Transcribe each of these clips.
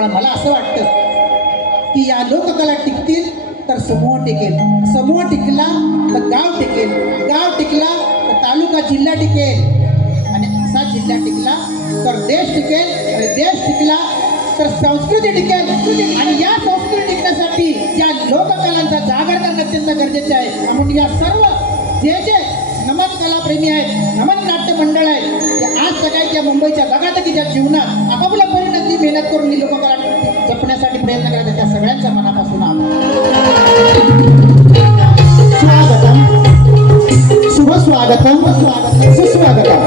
मला असं वाटतं की या लोककला टिकतील तर समूह टिकेल, समूह टिकला तर गाव टिकेल, गाव टिकला तर तालुका जिल्हा टिकेल, आणि असा जिल्हा टिकला तर देश टिकेल, आणि देश टिकला तर संस्कृती टिकेल. आणि या संस्कृती टिकण्यासाठी या लोककलांचा जागर करणं अत्यंत गरजेचं आहे. म्हणून या सर्व जे नमन कलाप्रेमी आहेत, नमन नाट्य मंडळ आहेत, ते आज सकाळच्या मुंबईच्या धगाधकीच्या जीवनात आपापल्या परिणती मेहनत करून ही लोककला जपण्यासाठी प्रयत्न करतात. त्या सगळ्यांचा मनापासून स्वागतम, शुभ स्वागतम, सुस्वागतम.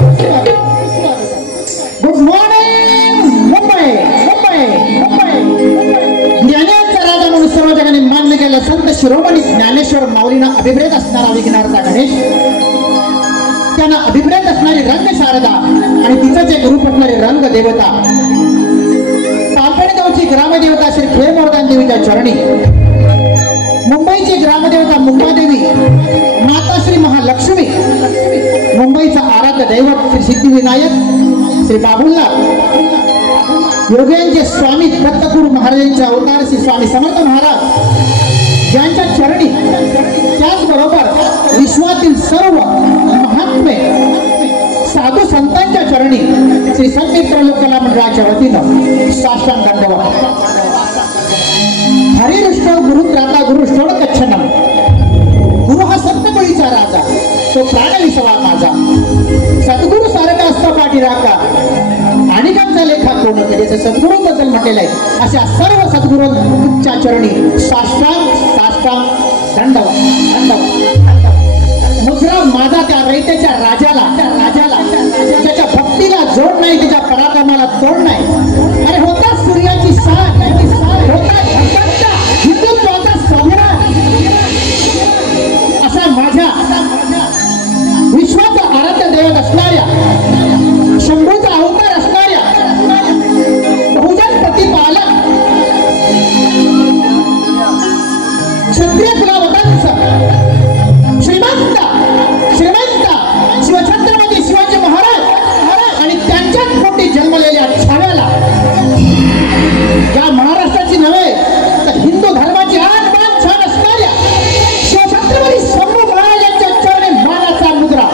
Good morning Mumbai, Mumbai, Mumbai. ज्ञानाचा राजा म्हणून सर्व जगाने मान्य केलं संत शिरोमणी ज्ञानेश्वर माऊलींना अभिप्रेत असणारा विघ्नार्थ गणेश, त्यांना अभिप्रेत असणारी रंग शारदा आणि तिचंच एक रूप असणारी रंग देवता, पालपेणगावची ग्रामदेवता श्री खेळमोरदान देवीच्या चरणी, मुंबईची ग्रामदेवता मुंबादेवी माता श्री महालक्ष्मी, मुंबईचा आराध्य दैवत श्री सिद्धिविनायक श्री बाबुल्ला, योग्यांचे स्वामी दत्तगुरु महाराजांच्या अवतार श्री स्वामी समर्थ महाराज यांच्या चरणी, त्याचबरोबर विश्वातील सर्व महात्मे साधू संतांच्या चरणी श्री संतमित्र लोककला मंडळाच्या वतीनं साष्टांग दंडवत. हरिरुष्ट गुरु त्राता गुरु षोडकच्छनम. गुरु हा सप्तपळीचा राजा, तो प्राण विसवा माझा, सद्गुरु सारखा असता पाठी राखा, आणि कामचा लेखा कोण कधी सद्गुरूंबद्दल म्हटलेलं आहे. अशा सर्व सद्गुरूंच्या चरणी साष्टांग साष्टांग दंडवत, दंडवत. मुद्रा माझा त्या रयतेच्या राजाला, त्या राजाला ज्याच्या भक्तीला जोड नाही, त्याच्या पराक्रमाला तोड नाही. अरे होता सूर्याची साथ, होता भक्तांचा हिंदुत्वाचा सम्राट, असा माझ्या विश्वाचा आराध्य दैवत असणाऱ्या, शंभूचा अवतार असणाऱ्या, बहुजन प्रतिपालक क्षत्रिय कुलावतांचा श्रीमंत शिवछत्रपती शिवाजी महाराज आणि त्यांच्याच पोटी जन्मलेल्या छाव्याला, या महाराष्ट्राची नव्हे तर हिंदू धर्माची आन बान छान असणाऱ्या शिवछत्रपती शंभू महाराजांच्या चरणी मानाचा मुद्रा.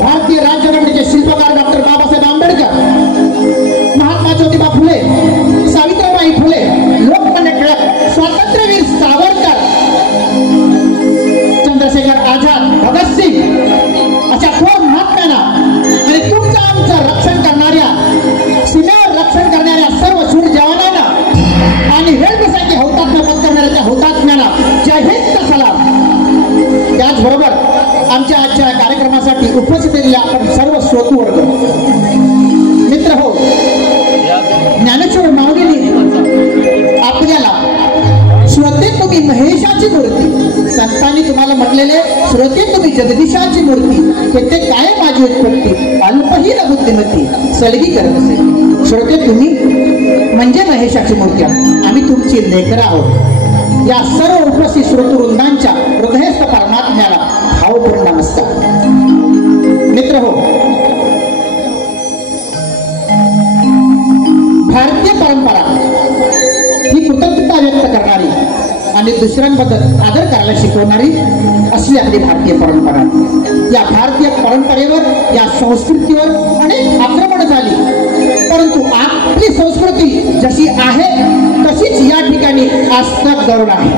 भारतीय राज्यघटनेचे शिल्पकार डॉक्टर बाबासाहेब आंबेडकर, महात्मा ज्योतिबा फुले, सावित्रीबाई फुले, लोकमान्य टिळक, स्वातंत्र्यवीर सावरकर, चंद्रशेखर आझाद, भगतसिंग अशा थोर महात्म्यांना आणि तुमचं आमचं रक्षण करणाऱ्या, सीमेवर रक्षण करणाऱ्या सर्व शूर जवानांना आणि वेळप्रसंगी हौतात्म्य पत्करणाऱ्या त्या हौतात्म्यांना जय हिंद सलाम. त्याचबरोबर आमच्या आजच्या कार्यक्रमासाठी उपस्थित असलेल्या आपण सर्व श्रोतू वर्ग मित्र हो, ज्ञानेश्वर माऊलींनी आपल्याला श्रोते तुम्ही महेशाची मूर्ती, संतांनी तुम्हाला म्हटलेले श्रोते तुम्ही जगदीशाची मूर्ती, ते काय माझी उत्पत्ती अल्पहीन बुद्धिमती सलगी करत असेल. श्रोते तुम्ही म्हणजे महेशाची मूर्ती, आम्ही तुमची लेकरं आहोत. या सर्व उपस्थित श्रोतृवृंदांच्या हृदयस्थ परमात्म्याला भावपूर्ण नमस्कार. मित्र हो, भारतीय परंपरा ही कृतज्ञता व्यक्त करणारी आणि दुसऱ्यांबद्दल आदर करायला शिकवणारी असली आपली भारतीय परंपरा. या भारतीय परंपरेवर, या संस्कृतीवर अनेक आक्रमण झाली, परंतु आपली संस्कृती जशी आहे तशीच या ठिकाणी आस्थाक दौड आहे.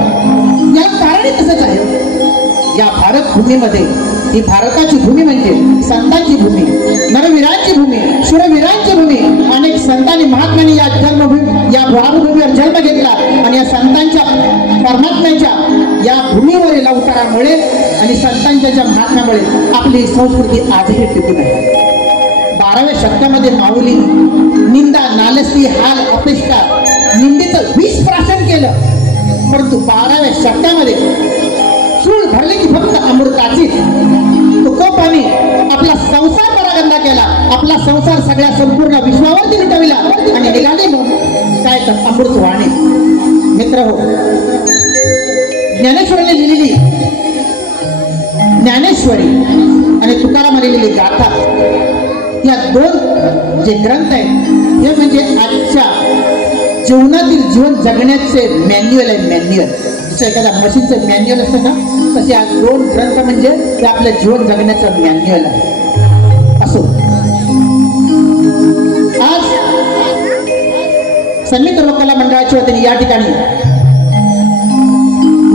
याला कारण तसंच आहे. या भारत भूमीमध्ये, ही भारताची भूमी म्हणजे संतांची भूमी, नरवीरांची भूमी, शूरवीरांची भूमी. अनेक संतांनी महात्म्यांनी या जन्मभूमी, या भावभूमीवर जन्म घेतला आणि या संतांच्या परमात्म्याच्या या भूमीवरील अवतारामुळे आणि संतांच्या ज्या महात्म्यामुळे आपली संस्कृती आजही टिकून आहे. 12व्या शतकामध्ये माऊलींनी निंदा, नालस्ती, हाल, अपेक्षा, निंदेचं विष प्राशन केलं, परंतु 12व्या शतकामध्ये चूळ भरली की फक्त अमृताची. तुकोबांनी आपला संसार परागंदा केला, आपला संसार सगळ्या संपूर्ण विश्वावरती लुटविला आणि निघाले म्हणून काय तर अमृत वाणी. मित्र हो, ज्ञानेश्वरीने लिहिलेली ज्ञानेश्वरी आणि तुकारामाने लिहिलेली गाथा या दोन जे ग्रंथ आहेत हे म्हणजे आजच्या जीवनातील जीवन जगण्याचे मॅन्युअल आहे. मॅन्युअल जसं एखाद्या मशीनचं मॅन्युअल असतं ना, तसे आज दोन ग्रंथ म्हणजे ते आपलं जीवन जगण्याचं मॅन्युअल आहे. असो, आज संगीत लोककला मंडळाच्या वतीने या ठिकाणी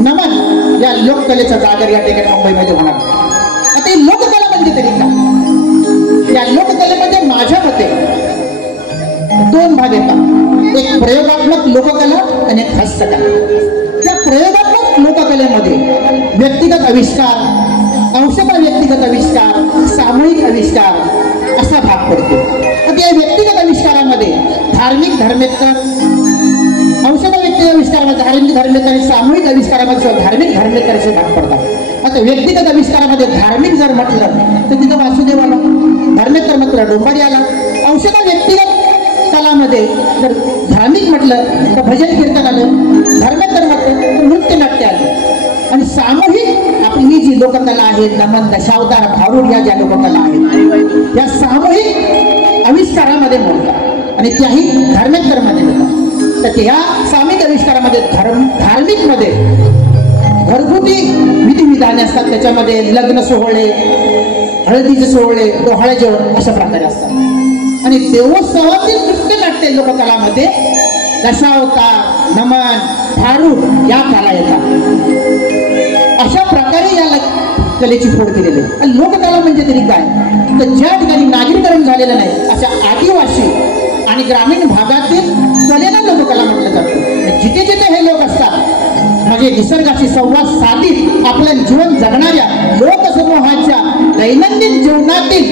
नमन या लोककलेचा जागर या ठिकाणी मुंबईमध्ये होणार. आता ही लोककला म्हणजे तरी काय? या लोककलेमध्ये माझ्या मते दोन भाग येतात, एक प्रयोगात्मक लोककला आणि एक हस्तकला. या प्रयोगात्मक लोककलेमध्ये व्यक्तिगत आविष्कार, अंशतः व्यक्तिगत आविष्कार, सामूहिक आविष्कार असा भाग पडतो. आता या व्यक्तिगत आविष्कारामध्ये धार्मिक धर्मेतर, अंशतः व्यक्तिगत आविष्कारामध्ये धार्मिक धर्मेतर आणि सामूहिक आविष्कारामध्ये धार्मिक धर्मेतर असे भाग पडतात. आता व्यक्तिगत आविष्कारामध्ये धार्मिक जर म्हटलं तर तिथं वासुदेव आला, धर्मेतर म्हटलं डोंबारी आला. अंशतः व्यक्तिगत कलामध्ये जर धार्मिक म्हटलं तर भजन कीर्तन आलं, धर्मेतर म्हटलं तर नृत्यनाट्य आलं. आणि सामूहिक आपली जी लोककला आहे, नमन, दशावतार, भारूड या ज्या लोककला आहेत या सामूहिक आविष्कारामध्ये मोडतात आणि त्याही धर्मेतरमध्ये होतात. तर या सामूहिक आविष्कारामध्ये धार्मिक मध्ये घरगुती विधिविधाने असतात. त्याच्यामध्ये लग्न सोहळे, हळदीचे सोहळे, डोहाळे जेवण अशा प्रकारे असतात. आणि देवोत्सवातील नृत्यनाट्य लोककलामध्ये दशावतार, नमन, भारूड या कला येतात. अशा प्रकारे या कलेची फोड केलेली आहे. आणि लोककला म्हणजे तरी काय? तर ज्या ठिकाणी नागरीकरण झालेलं नाही अशा आदिवासी आणि ग्रामीण भागातील कलेला लोककला म्हटलं जातं. जिथे जिथे हे लोक असतात म्हणजे निसर्गाशी संवाद साधित आपलं जीवन जगणाऱ्या लोकसमूहाच्या दैनंदिन जीवनातील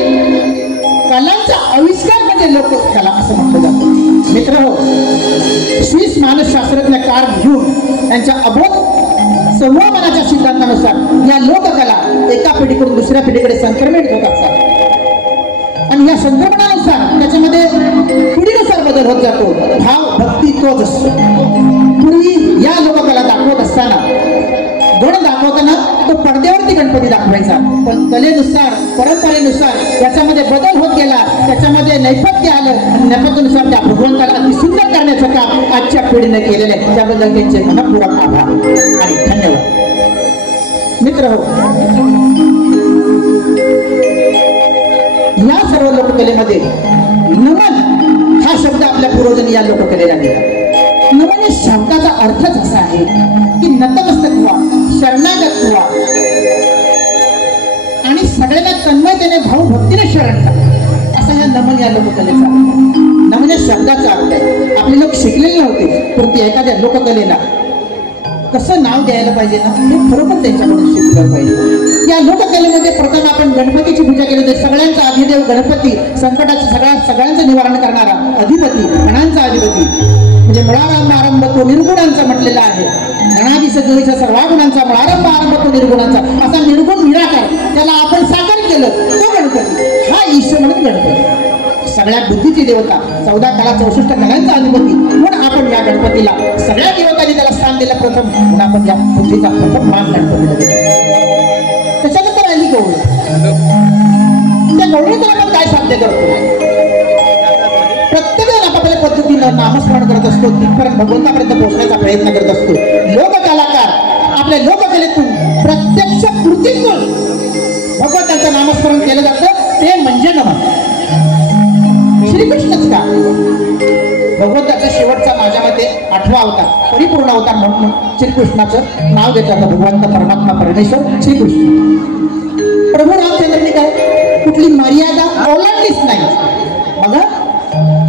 कलांचा आविष्कार म्हणजे लोककला असं म्हटलं जातं. मित्रहो, स्विस मानसशास्त्रज्ञ कार्ल युंग यांच्या अबोध संवहनाच्या सिद्धांतानुसार या लोककला एका पिढीकडून दुसऱ्या पिढीकडे संक्रमित होत असतात. आणि या संक्रमणानुसार त्याच्यामध्ये पिढीनुसार बदल होत जातो. भाव भक्ती तोच असतो. पूर्वी या लोककला दाखवत असताना गण दाखवताना तो पडद्यावरती गणपती दाखवायचा, पण कलेनुसार परंपरेनुसार याच्यामध्ये बदल होत गेला. त्याच्यामध्ये नैपथ्य आलं आणि नैपथ्यानुसार त्या भगवंताला अति सुंदर करण्याचं काम आजच्या पिढीने केलेलं आहे. त्याबद्दल त्यांचे मनपूर्वक आभार आणि धन्यवाद. मित्रहो, या सर्व लोककलेमध्ये नमन हा शब्द आपल्या पूर्वजांनी या लोककलेला दिला. नमन या शब्दाचा अर्थच असा आहे की नतमस्तक व्हा, शरणागत व्हा आणि सगळ्यांना तन्मयतेने भावभक्तीने शरण करा, असा या नमन या लोककलेचा. नमन या शब्दाचा अर्थ आहे. आपले लोक शिकलेले नव्हते, परंतु एखाद्या लोककलेला कसं नाव द्यायला पाहिजे ना हे खरोखर त्यांच्याकडून शिकलं पाहिजे. या लोककलेमध्ये प्रथम आपण गणपतीची पूजा केली होती. सगळ्यांचा अधिदेव गणपती, संकटाचं सगळ्यांचं निवारण करणारा अधिपती, गणांचा अधिपती म्हणजे मुळारंभ आरंभ तो निर्गुणांचा म्हटलेला आहे. गणादी सगळीच्या सर्वागुणांचा मुळारंभ आरंभ तो निर्गुणांचा, असा निर्गुण निराकार त्याला आपण साकार केलं तो गणपती. हा ईश्वर म्हणून गणपती सगळ्या बुद्धीची देवता, 14 कला 64 कलांचा अधिपती म्हणून आपण या गणपतीला सगळ्या देवतांनी त्याला स्थान दिलं प्रथम, म्हणून आपण या बुद्धीचा प्रथम मान गणपतीला दिला. त्याच्यानंतर आली गौरी. त्या गौरीतून आपण काय साध्य करतो? प्रत्येकजण आपापल्या पद्धतीनं नामस्मरण करत असतो, तिथपर्यंत भगवंतापर्यंत पोहोचण्याचा प्रयत्न करत असतो. लोककलाकार आपल्या लोककलेतून प्रत्यक्ष कृतीतून भगवंताचं नामस्मरण केलं जातं, ते म्हणजे नमन. श्रीकृष्णच का? भगवंताचा शेवटचा माझ्या मते 8वा अवतार, परिपूर्ण अवतार म्हणून श्रीकृष्णाचं नाव घेतात. भगवंत परमात्मा परमेश्वर श्रीकृष्ण. प्रभू रामचंद्रांनी काय कुठली मर्यादा ओलांडलीच नाही. बघा,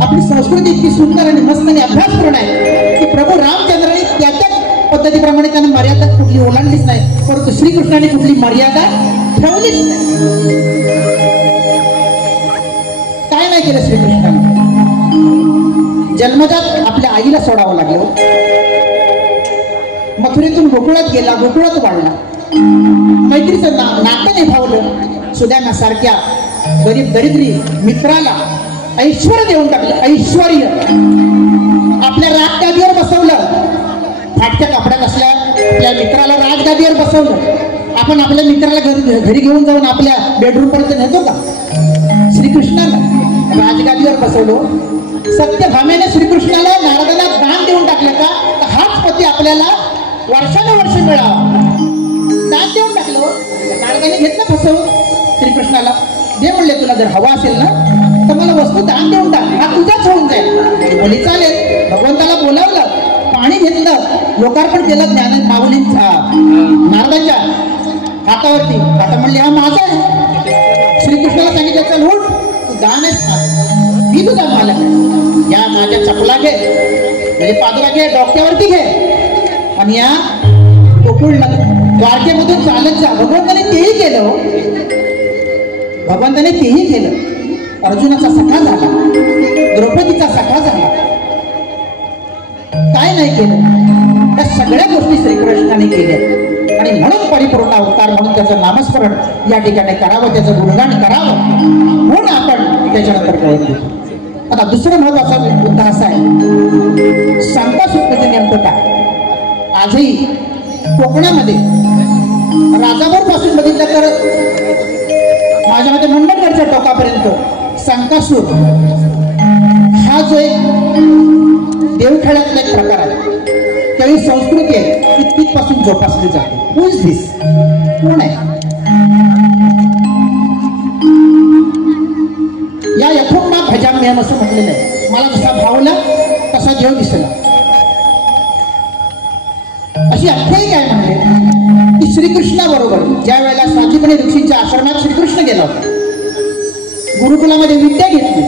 आपली संस्कृती इतकी सुंदर आणि मस्त आणि अभ्यासपूर्ण आहे की प्रभू रामचंद्रांनी त्या पद्धतीप्रमाणे त्यांना मर्यादा कुठली ओलांडलीच नाही, परंतु श्रीकृष्णाने कुठली मर्यादा ठेवलीच नाही. काय नाही केलं श्रीकृष्णाने? जन्मजात आपल्या आईला सोडावं लागलं. मथुरेतून गोकुळात गेला, गोकुळात वाढला, मैत्रीचं नातं निभावलं. सुदामा सारख्या गरीब दरिद्री मित्राला ऐश्वर्य देऊन टाकलं. ऐश्वर्य आपल्या राजगादीवर बसवलं. फाटक्या कपड्यात असल्या आपल्या मित्राला राजगादीवर बसवलं. आपण आपल्या मित्राला घरी घेऊन जाऊन आपल्या बेडरूम पर्यंत नेतो का? श्रीकृष्णानं राजगादीवर बसवलं. सत्यभामेने श्रीकृष्णाला नारदाला दान देऊन टाकलं का, तर हाच पती आपल्याला वर्षानुवर्ष मिळावा. दान देऊन टाकलं. नारदाने घेतलं फसवून श्रीकृष्णाला. दे म्हणले, तुला जर हवा असेल ना तर मला वस्तू दान देऊन टाक, हा तुझाच होऊन जाईल. बोली चालेल. भगवंताला बोलावलं, पाणी घेतलं, लोकार्पण केलं ज्ञान माऊलींचा नारदाच्या हातावरती. आता म्हणले हा माझा आहे. श्रीकृष्णाला सांगितलं, चल उठ, तू दान आहेस, मी तुझा मालक. या माझ्या चपला घे, म्हणजे पादुका घे, डोक्यावरती घे, आणि या गोकुळ द्वारकेमधून चालत जा. भगवंताने तेही केलं. भगवंताने तेही केलं. अर्जुनाचा सखा झाला, द्रौपदीचा सखा झाला. काय नाही केलं, त्या सगळ्या गोष्टी श्रीकृष्णाने केल्या. आणि म्हणून परिपूर्ण अवतार म्हणून त्याचं नामस्मरण या ठिकाणी करावं, त्याचं गुणगान करावं, म्हणून आपण त्याच्यानंतर कळत घेतो. आता दुसरं महत्वाचा मुद्दा असा आहे, संकासूर म्हणजे नेमकं काय. आजही कोकणामध्ये राजापूर पासून बघितलं तर माझ्या मते मंडणगडच्या टोकापर्यंत संकासूर हा जो एक देवखेड्यातला एक प्रकार आहे, त्याही संस्कृती आहे, ती तिथपासून जोपासली जाते. हू इज दिस? कोण आहे? या यथोक्ता भजाम्यम असं म्हटलेलं आहे. मला जसा भावला तसा देव दिसला. अशी आख्यायिका आहे म्हणले की श्रीकृष्णाबरोबर ज्या वेळेला साजीपणे ऋषींच्या आश्रमात श्रीकृष्ण गेला होता, गुरुकुलामध्ये विद्या घेतली.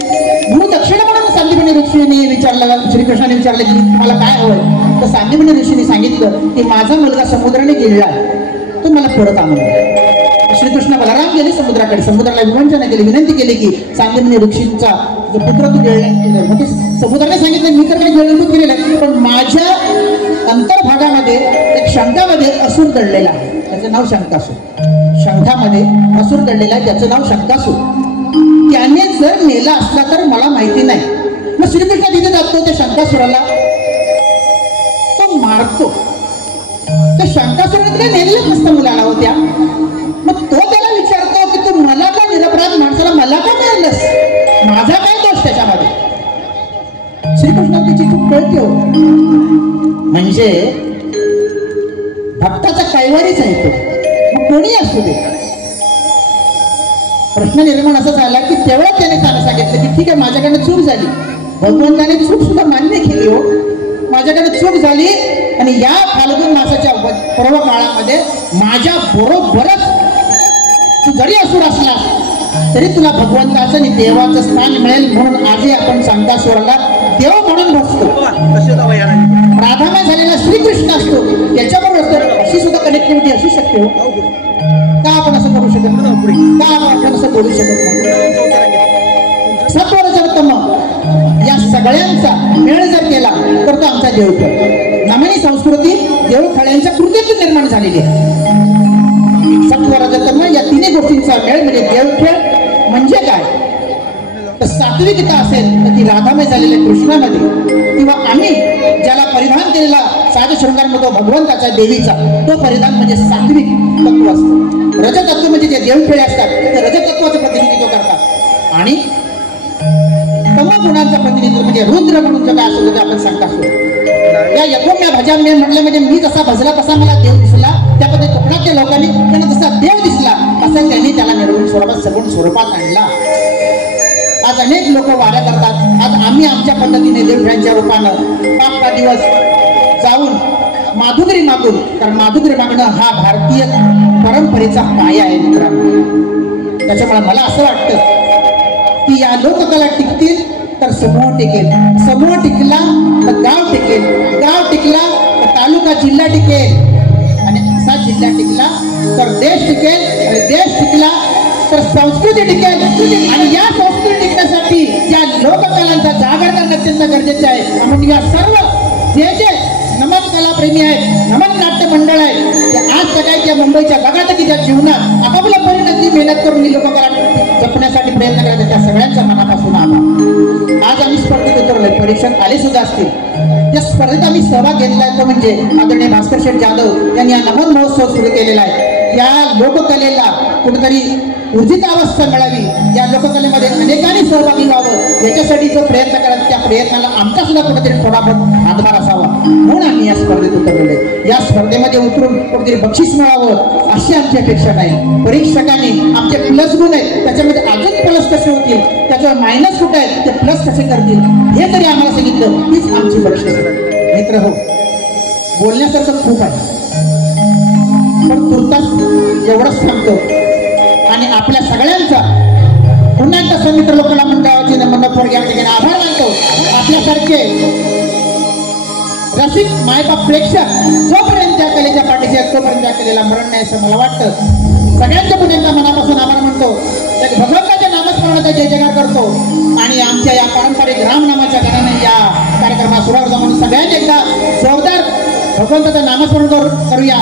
गुरु दक्षिणा म्हणून सांदीपणी ऋषींनी विचारलं, श्रीकृष्णाने विचारलं की मला काय हवंय, तर सांदीपणी ऋषींनी सांगितलं की माझा मुलगा समुद्राने गेलेला, तो मला परत आणून. श्रीकृष्ण बलराम गेले समुद्राकडे, समुद्राला विवंचना केली, विनंती केली की सांदीपणी ऋषींचा जो पुत्र तू गेला, म्हणजे समुद्राने सांगितलं मी तर काही गेळणूक केलेलं आहे, पण माझ्या अंतर्भागामध्ये एक शंखामध्ये असुर दडलेला आहे, त्याचं नाव शंकासूर. शंखामध्ये असुर दडलेला आहे, त्याचं नाव शंकासूर. त्याने जर नेला असला तर मला माहिती नाही. मग श्रीकृष्ण तिथे जातो, त्या शंकासुराला तो मारतो. त्या शंकासुराने नेलेलंच नसतं मुलाला होत्या. मग तो त्याला विचारतो की तू मला का निरपराध माणसाला मला का मारलंस, माझा काय दोष त्याच्यामध्ये. श्रीकृष्ण तिची खूप कळते हो, म्हणजे भक्ताचा कैवारीच आहे तो, मग कोणी असू दे. प्रश्न निर्माण असा झाला की तेव्हा त्याने त्याला सांगितलं की ठीक आहे, माझ्याकडनं चूक झाली. भगवंताने चूक सुद्धा मान्य केली. हो, माझ्याकडे चूक झाली, आणि या फाल्गुन मासाच्या पर्व काळामध्ये माझ्या बरोबरच तू जरी असुर असला तरी तुला भगवंताचं आणि देवाचं स्थान मिळेल. म्हणून आजही आपण शंकासुराला देव म्हणून बसतो. राधामय झालेला श्रीकृष्ण असतो, त्याच्याबरोबर असतो. अशी सुद्धा कनेक्टिव्हिटी असू शकते. हो, का आपण असं करू शकत नाही? का आपण असं बोलू शकत नाही? सत्वरजतम या सगळ्यांचा मेळ जर केला तर तो आमचा देवखेळ. नमनी संस्कृती देवखेळ्यांच्या कृतीतून निर्माण झालेली आहे. सत्वरजतम या तिन्ही गोष्टींचा मेळ म्हणजे देवखेळ. म्हणजे काय, तर सात्विकता असेल तर ती राधामय झालेल्या कृष्णामध्ये, किंवा आम्ही ज्याला परिधान केलेला साध शृंगार म्हणतो भगवंताच्या देवीचा, तो परिधान म्हणजे सात्विक तत्व असतं. रजतत्व म्हणजे जे देवखेळे असतात ते रजतत्वाचं प्रतिनिधित्व करतात, आणि तमगुणांचं प्रतिनिधित्व म्हणजे रुद्र म्हणून जे काय असतं ते आपण शंकासूर. या यथोम्या भजाम्य म्हटलं म्हणजे मी जसा भजला तसा मला देव दिसला. त्या पद्धतीने कोकणातल्या लोकांनी त्यांना जसा देव दिसला तसा त्यांनी त्याला निर्गुण स्वरूपात सगुण स्वरूपात आणला. आज अनेक लोक वाऱ्या करतात. आज आम्ही आमच्या पद्धतीने देवखेळ्यांच्या रूपानं 5 दिवस जाऊन माधुकरी मागून, कारण माधुकरी मागणं हा भारतीय परंपरेचा पाया आहे मित्रांनो. त्याच्यामुळे मला असं वाटतं की या लोककला टिकतील तर समूह टिकेल, समूह टिकला तर गाव टिकेल, गाव टिकला तर तालुका जिल्हा टिकेल, आणि असा जिल्हा टिकला तर देश टिकेल, आणि देश टिकला तर संस्कृती टिकेल. आणि या संस्कृती टिकण्यासाठी या लोककलांचा जागर करणं अत्यंत गरजेचं आहे. म्हणून या सर्व जे नमन कलाप्रेमी आहेत, नमन नाट्य मंडळ आहेत, आज सगळ्या मुंबईच्या बघाटकीच्या जीवनात आपापल्या परिणती मेहनत करून ही लोककला जपण्यासाठी प्रयत्न करतात, त्या सगळ्यांच्या मनापासून आभार. आज आम्ही स्पर्धेत उतरलोय, परीक्षक आले सुद्धा असतील. या स्पर्धेत आम्ही सहभाग घेतला तो म्हणजे आदरणीय भास्कर शेठ जाधव यांनी हा नमन महोत्सव सुरू केलेला आहे. या लोककलेला कुठेतरी ऊर्जित अवस्था मिळावी, या लोककलेमध्ये अनेकांनी सहभागी व्हावं याच्यासाठी जो प्रयत्न करायचा त्या प्रयत्नाला आमचा सुद्धा कुठेतरी थोडाफार हातभार असावा म्हणून आम्ही या स्पर्धेत उतरलेले. या स्पर्धेमध्ये उतरून कुठेतरी बक्षीस मिळावं अशी आमची अपेक्षा नाही. परीक्षकांनी आमचे प्लस गुण आहेत त्याच्यामध्ये अजून प्लस कसे होतील, त्याच्यावर मायनस कुठे आहेत ते प्लस कसे करतील हे जरी आम्हाला सांगितलं हीच आमची बक्षीस. मित्र हो, बोलण्यासारखं खूप आहे पण तुर्तास एवढंच थांबतो आणि आपल्या सगळ्यांचा पुन्हा एकदा समित्र लोकांना मंडळाचे मंडळ या ठिकाणी आभार मानतो. आपल्यासारखे रसिक मायबाप प्रेक्षक जोपर्यंत त्या कलेच्या पाठीशी आहेत तोपर्यंत त्या कलेला मरण नाही असं मला वाटतं. सगळ्यांच्या पुन्हा मनापासून आभार मानतो. भगवंताच्या नामस्मरणाचा जय जयकार करतो आणि आमच्या या पारंपरिक रामनामाच्या गणाने या कार्यक्रमात सुरुवात म्हणून सगळ्यांनी एकदा जोरदार भगवंताचं नामस्मरण करूया.